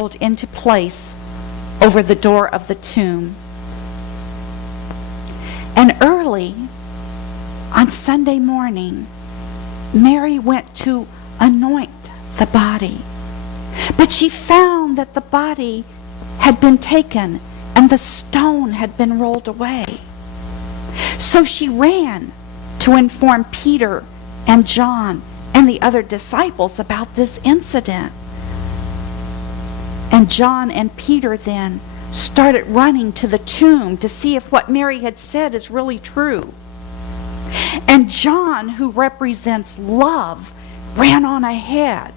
into place over the door of the tomb. And early on Sunday morning, Mary went to anoint the body. But she found that the body had been taken and the stone had been rolled away. So she ran to inform Peter and John and the other disciples about this incident. And John and Peter then started running to the tomb to see if what Mary had said is really true. And John, who represents love, ran on ahead.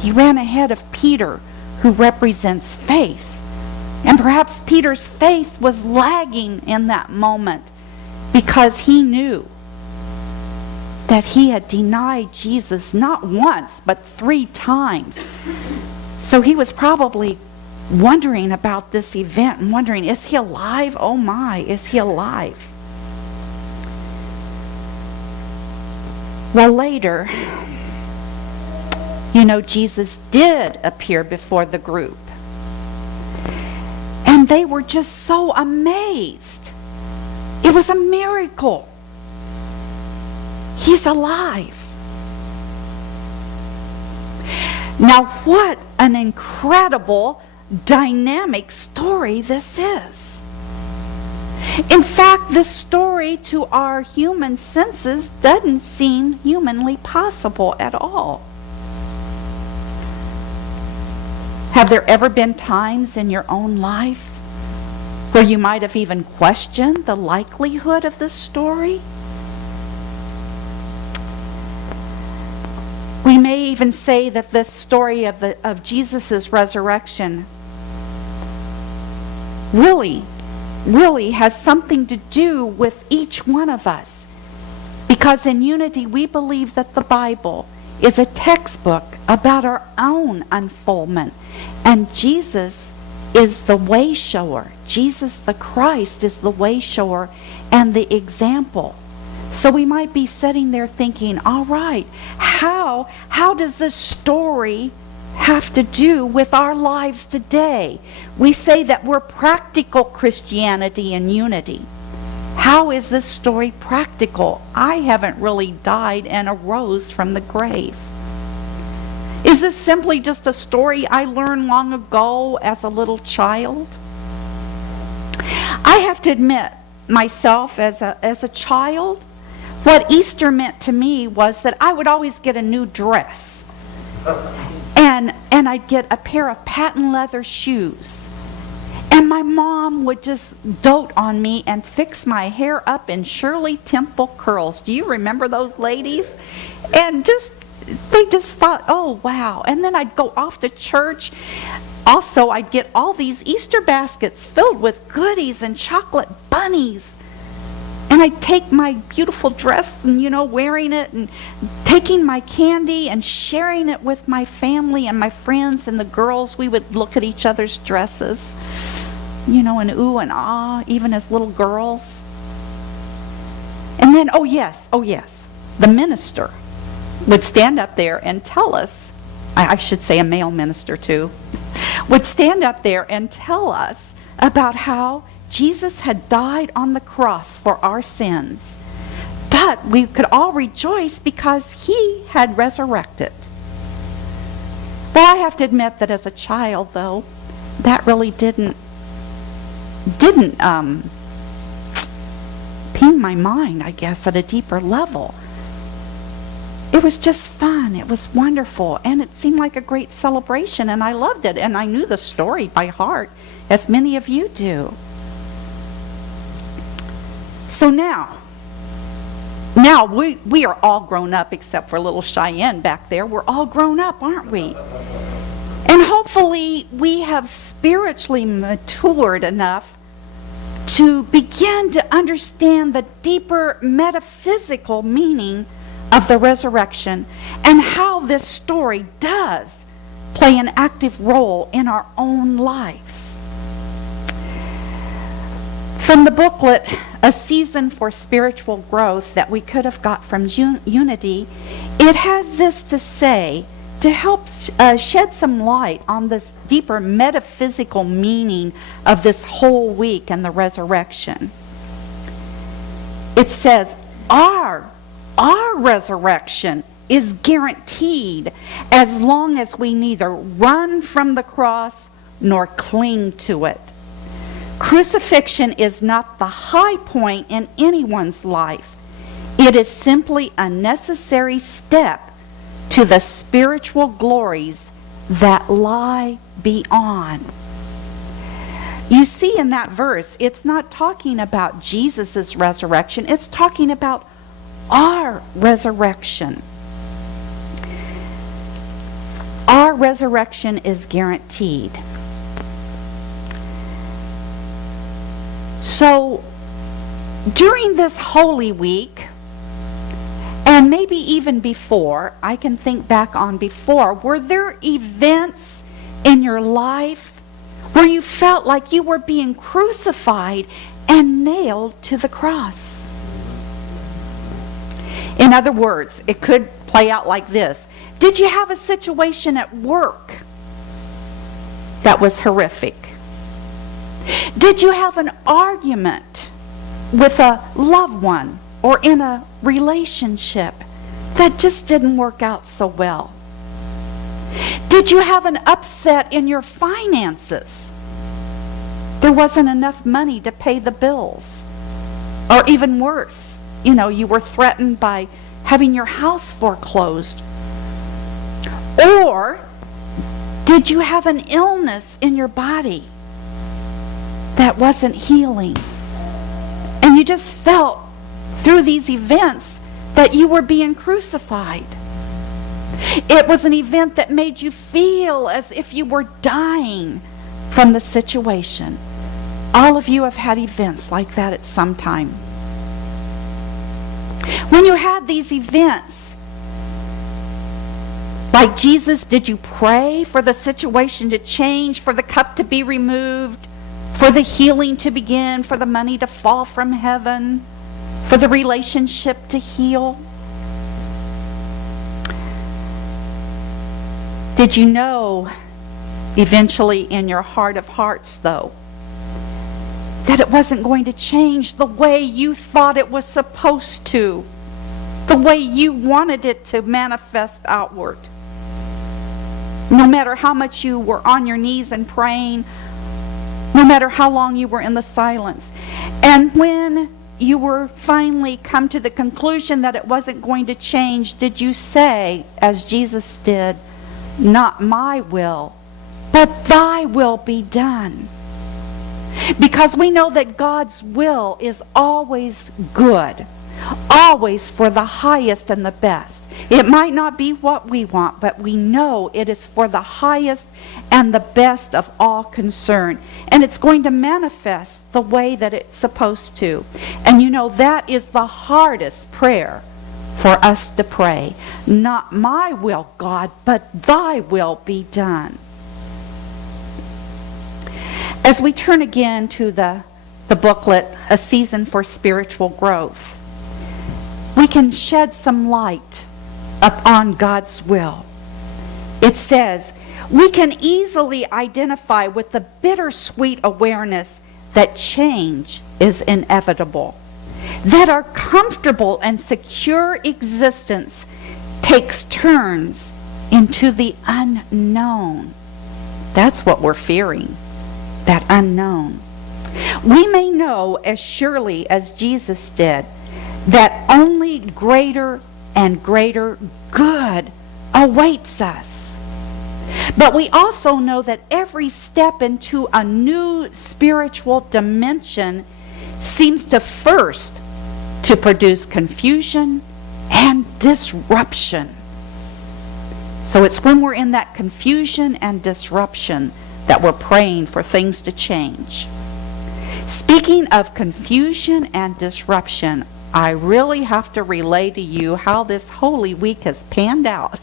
He ran ahead of Peter, who represents faith. And perhaps Peter's faith was lagging in that moment because he knew that he had denied Jesus not once, but 3 times. So he was probably wondering about this event and wondering, is he alive? Oh my, is he alive? Well, later, Jesus did appear before the group. And they were just so amazed. It was a miracle. He's alive. Now, what an incredible, dynamic story this is. In fact, this story to our human senses doesn't seem humanly possible at all. Have there ever been times in your own life where you might have even questioned the likelihood of this story? We may even say that this story of Jesus' resurrection really has something to do with each one of us. Because in Unity, we believe that the Bible is a textbook about our own unfoldment. And Jesus is the way shower. Jesus the Christ is the way shower and the example. So we might be sitting there thinking, all right, how does this story have to do with our lives today? We say that we're practical Christianity and Unity. How is this story practical? I haven't really died and arose from the grave. Is this simply just a story I learned long ago as a little child? I have to admit, myself as a child, what Easter meant to me was that I would always get a new dress. And I'd get a pair of patent leather shoes. And my mom would just dote on me and fix my hair up in Shirley Temple curls. Do you remember those ladies? And they just thought, oh, wow. And then I'd go off to church. Also, I'd get all these Easter baskets filled with goodies and chocolate bunnies. And I'd take my beautiful dress and, wearing it and taking my candy and sharing it with my family and my friends and the girls. We would look at each other's dresses, and ooh and ah, even as little girls. And then, oh yes, the minister would stand up there and tell us, I should say a male minister too, would stand up there and tell us about how Jesus had died on the cross for our sins. But we could all rejoice because he had resurrected. Well, I have to admit that as a child, though, that really didn't ping my mind, I guess, at a deeper level. It was just fun. It was wonderful. And it seemed like a great celebration. And I loved it. And I knew the story by heart, as many of you do. So now we are all grown up except for little Cheyenne back there. We're all grown up, aren't we? And hopefully we have spiritually matured enough to begin to understand the deeper metaphysical meaning of the resurrection and how this story does play an active role in our own lives. From the booklet, A Season for Spiritual Growth, that we could have got from Unity, it has this to say to help shed some light on this deeper metaphysical meaning of this whole week and the resurrection. It says, our resurrection is guaranteed as long as we neither run from the cross nor cling to it. Crucifixion is not the high point in anyone's life. It is simply a necessary step to the spiritual glories that lie beyond. You see in that verse, it's not talking about Jesus' resurrection, it's talking about our resurrection. Our resurrection is guaranteed. So, during this Holy Week, and maybe even before, I can think back on before, were there events in your life where you felt like you were being crucified and nailed to the cross? In other words, it could play out like this. Did you have a situation at work that was horrific? Did you have an argument with a loved one or in a relationship that just didn't work out so well? Did you have an upset in your finances? There wasn't enough money to pay the bills. Or even worse, you were threatened by having your house foreclosed. Or did you have an illness in your body that wasn't healing? And you just felt through these events that you were being crucified. It was an event that made you feel as if you were dying from the situation. All of you have had events like that at some time. When you had these events, like Jesus, did you pray for the situation to change, for the cup to be removed, for the healing to begin, for the money to fall from heaven, for the relationship to heal? Did you know eventually in your heart of hearts, though, that it wasn't going to change the way you thought it was supposed to, the way you wanted it to manifest outward? No matter how much you were on your knees and praying, no matter how long you were in the silence. And when you were finally come to the conclusion that it wasn't going to change, did you say, as Jesus did, "Not my will, but thy will be done"? Because we know that God's will is always good, always for the highest and the best. It might not be what we want, but we know it is for the highest and the best of all concerned. And it's going to manifest the way that it's supposed to. And that is the hardest prayer for us to pray. Not my will, God, but thy will be done. As we turn again to the booklet, A Season for Spiritual Growth, we can shed some light upon God's will. It says, we can easily identify with the bittersweet awareness that change is inevitable, that our comfortable and secure existence takes turns into the unknown. That's what we're fearing, that unknown. We may know as surely as Jesus did that only greater and greater good awaits us. But we also know that every step into a new spiritual dimension seems to first to produce confusion and disruption. So it's when we're in that confusion and disruption that we're praying for things to change. Speaking of confusion and disruption, I really have to relay to you how this Holy Week has panned out.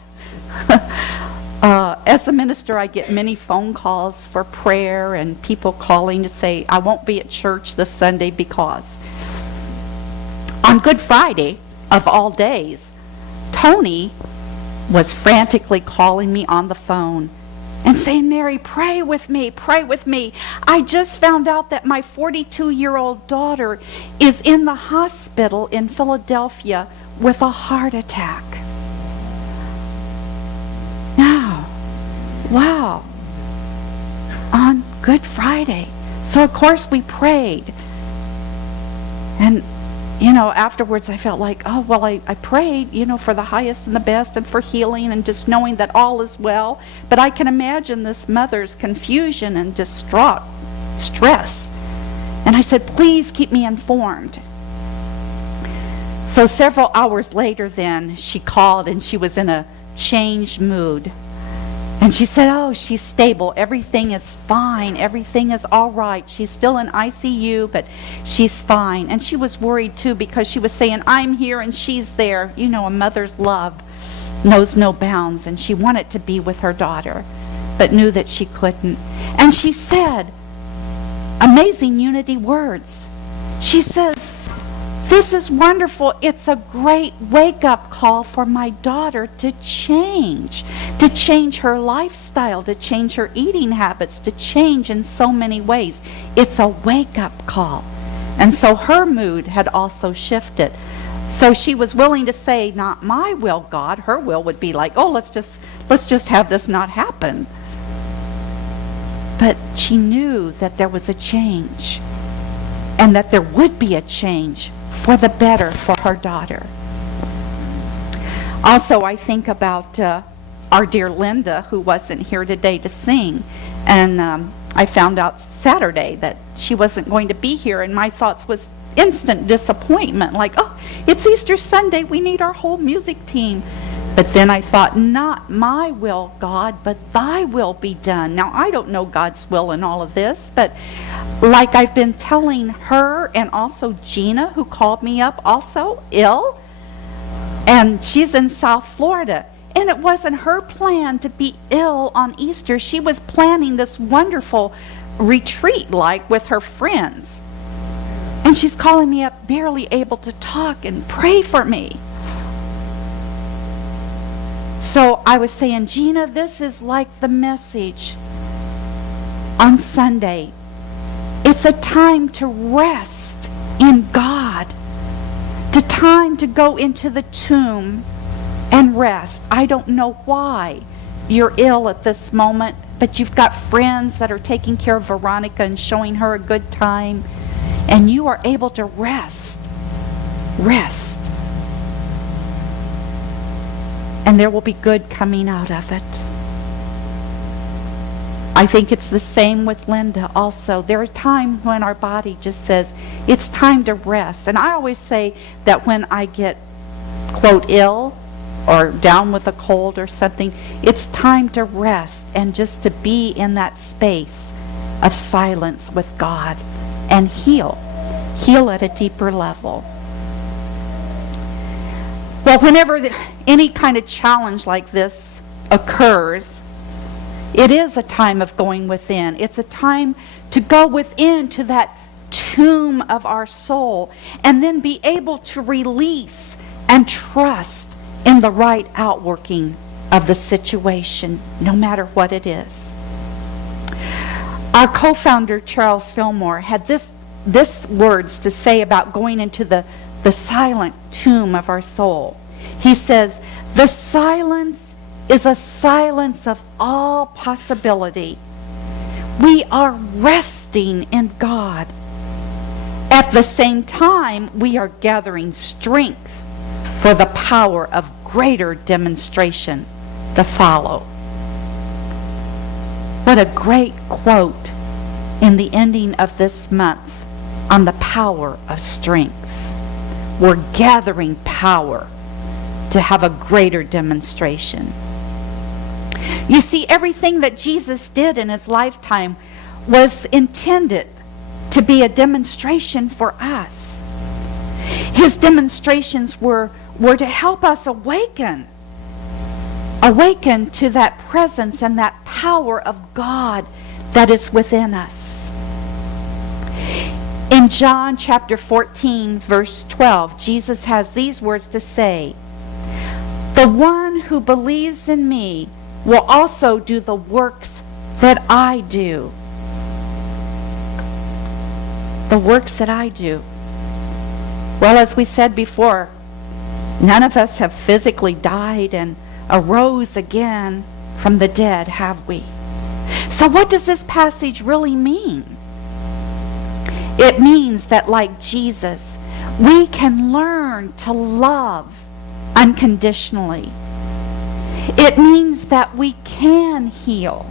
As the minister, I get many phone calls for prayer and people calling to say, I won't be at church this Sunday because. On Good Friday, of all days, Tony was frantically calling me on the phone and saying, Mary, pray with me, pray with me. I just found out that my 42-year-old daughter is in the hospital in Philadelphia with a heart attack. Now, wow, on Good Friday. So of course we prayed. And afterwards I felt like, oh, well, I prayed, for the highest and the best and for healing and just knowing that all is well. But I can imagine this mother's confusion and distraught stress. And I said, please keep me informed. So several hours later then, she called and she was in a changed mood. And she said, oh, she's stable. Everything is fine. Everything is all right. She's still in ICU, but she's fine. And she was worried, too, because she was saying, I'm here and she's there. A mother's love knows no bounds. And she wanted to be with her daughter, but knew that she couldn't. And she said amazing unity words. She says, this is wonderful. It's a great wake-up call for my daughter to change her lifestyle, to change her eating habits, to change in so many ways. It's a wake-up call. And so her mood had also shifted. So she was willing to say, not my will, God. Her will would be like, oh, let's just have this not happen. But she knew that there was a change, and that there would be a change for the better for her daughter. Also, I think about our dear Linda, who wasn't here today to sing. And I found out Saturday that she wasn't going to be here, and my thoughts was instant disappointment. Like, oh, it's Easter Sunday, we need our whole music team. But then I thought, not my will, God, but thy will be done. Now, I don't know God's will in all of this, but like I've been telling her, and also Gina, who called me up, also ill, and she's in South Florida. And it wasn't her plan to be ill on Easter. She was planning this wonderful retreat, like with her friends. And she's calling me up, barely able to talk and pray for me. So I was saying, Gina, this is like the message on Sunday. It's a time to rest in God, a time to go into the tomb and rest. I don't know why you're ill at this moment, but you've got friends that are taking care of Veronica and showing her a good time, and you are able to rest. And there will be good coming out of it. I think it's the same with Linda also. There are times when our body just says, it's time to rest. And I always say that when I get, quote, ill or down with a cold or something, it's time to rest and just to be in that space of silence with God and heal at a deeper level. Well, whenever any kind of challenge like this occurs, it is a time of going within. It's a time to go within to that tomb of our soul and then be able to release and trust in the right outworking of the situation, no matter what it is. Our co-founder, Charles Fillmore, had this words to say about going into the silent tomb of our soul. He says, the silence is a silence of all possibility. We are resting in God. At the same time, we are gathering strength for the power of greater demonstration to follow. What a great quote in the ending of this month on the power of strength. We're gathering power to have a greater demonstration. You see, everything that Jesus did in his lifetime was intended to be a demonstration for us. His demonstrations were to help us awaken to that presence and that power of God that is within us. In John chapter 14, verse 12, Jesus has these words to say, the The one who believes in me will also do the works that I do. The works that I do. Well, as we said before, none of us have physically died and arose again from the dead, have we? So what does this passage really mean? It means that, like Jesus, we can learn to love unconditionally. It means that we can heal.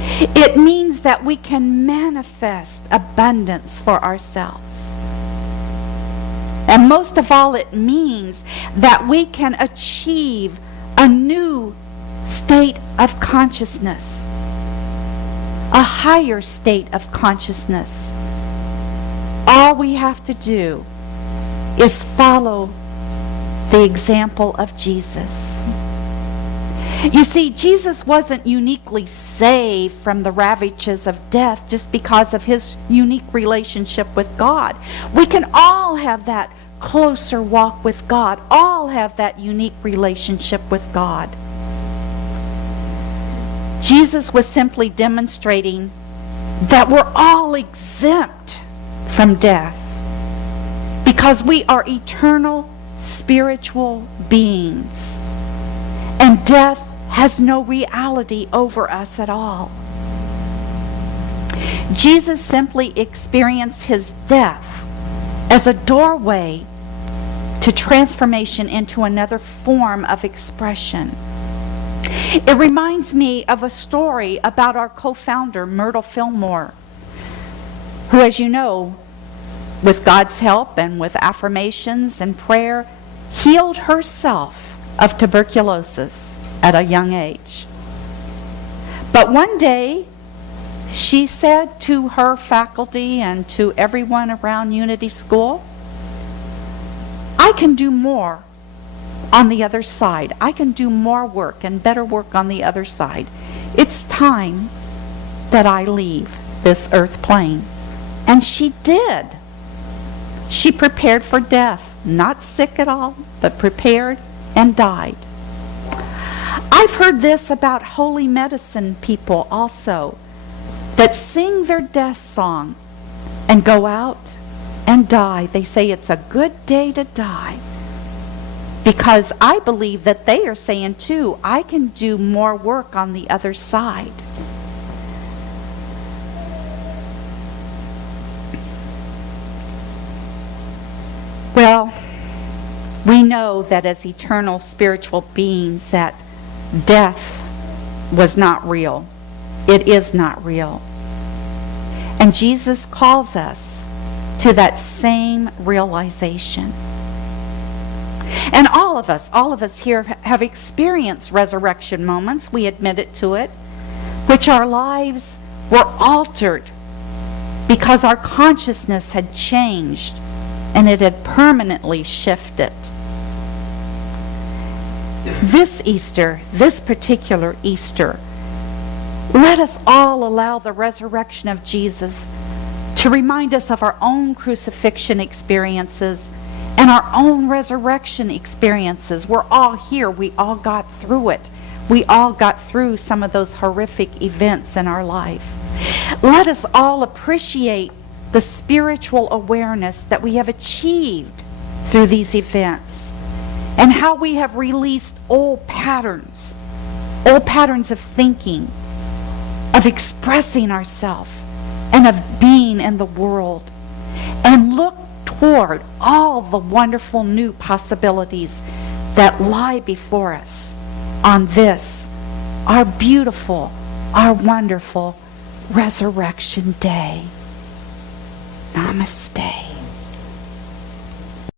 It means that we can manifest abundance for ourselves. And most of all, it means that we can achieve a new state of consciousness, a higher state of consciousness. All we have to do is follow the example of Jesus. You see, Jesus wasn't uniquely saved from the ravages of death just because of his unique relationship with God. We can all have that closer walk with God, all have that unique relationship with God. Jesus was simply demonstrating that we're all exempt from death because we are eternal spiritual beings, and death has no reality over us at all. Jesus simply experienced his death as a doorway to transformation into another form of expression. It reminds me of a story about our co-founder, Myrtle Fillmore, who, as you know, with God's help and with affirmations and prayer, healed herself of tuberculosis at a young age. But one day, she said to her faculty and to everyone around Unity School, I can do more on the other side. I can do more work and better work on the other side. It's time that I leave this earth plane. And she did. She prepared for death, not sick at all, but prepared and died. I've heard this about holy medicine people also, that sing their death song and go out and die. They say it's a good day to die. Because I believe that they are saying too, I can do more work on the other side. Well, we know that as eternal spiritual beings that death was not real. It is not real. And Jesus calls us to that same realization. And all of us here have experienced resurrection moments, we admit it to it, which our lives were altered because our consciousness had changed and it had permanently shifted. This Easter, this particular Easter, let us all allow the resurrection of Jesus to remind us of our own crucifixion experiences and our own resurrection experiences. We're all here. We all got through it. We all got through some of those horrific events in our life. Let us all appreciate the spiritual awareness that we have achieved through these events and how we have released old patterns of thinking, of expressing ourselves, and of being in the world, and look toward all the wonderful new possibilities that lie before us on this, our beautiful, our wonderful Resurrection Day. Namaste.